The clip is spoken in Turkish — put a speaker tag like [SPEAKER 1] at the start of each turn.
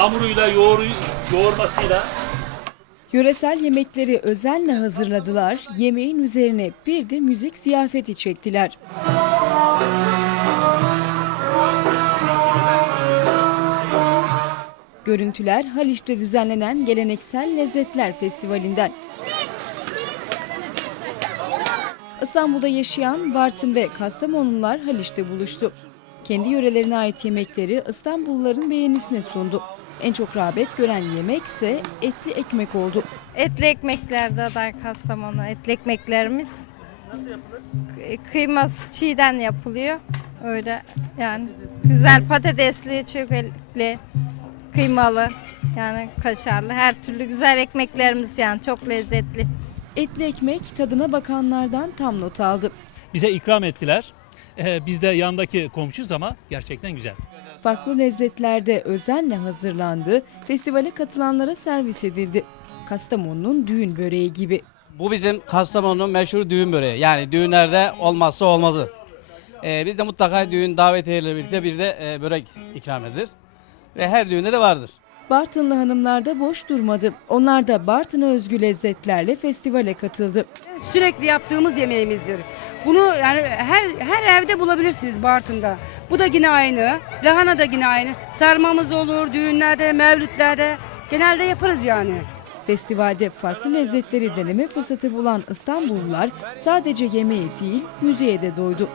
[SPEAKER 1] hamuruyla, yoğuru, yoğurmasıyla
[SPEAKER 2] Yöresel yemekleri özenle hazırladılar. Yemeğin üzerine bir de müzik ziyafeti çektiler. Görüntüler Haliç'te düzenlenen Geleneksel Lezzetler Festivali'nden. İstanbul'da yaşayan Bartın ve Kastamonular Haliç'te buluştu. Kendi yörelerine ait yemekleri İstanbulluların beğenisine sundu. En çok rağbet gören yemek ise etli ekmek oldu.
[SPEAKER 3] Etli ekmeklerde aday Kastamonu. Etli ekmeklerimiz. Nasıl yapılır? Kıyması çiğden yapılıyor. Öyle yani güzel patatesli, çökelekli, kıymalı yani kaşarlı her türlü güzel ekmeklerimiz yani çok lezzetli.
[SPEAKER 2] Etli ekmek tadına bakanlardan tam not aldı.
[SPEAKER 1] bize ikram ettiler. Ee, biz de yandaki komşuyuz ama gerçekten güzel.
[SPEAKER 2] Farklı lezzetlerde özenle hazırlandı, festivale katılanlara servis edildi. Kastamonu'nun düğün böreği gibi.
[SPEAKER 4] Bu bizim Kastamonu'nun meşhur düğün böreği. Yani düğünlerde olmazsa olmazı. Ee, biz de mutlaka düğün davetiyeyle birlikte bir de e, börek ikram edilir. Ve her düğünde de vardır.
[SPEAKER 2] Bartınlı hanımlar da boş durmadı. Onlar da Bartın'a özgü lezzetlerle festivale katıldı.
[SPEAKER 5] sürekli yaptığımız yemeğimizdir. Bunu yani her her evde bulabilirsiniz Bartın'da. Bu da yine aynı. Lahana da yine aynı. Sarmamız olur düğünlerde, mevlütlerde. Genelde yaparız yani.
[SPEAKER 2] Festivalde farklı lezzetleri deneme fırsatı bulan İstanbullular sadece yemeğe değil müziğe de doydu.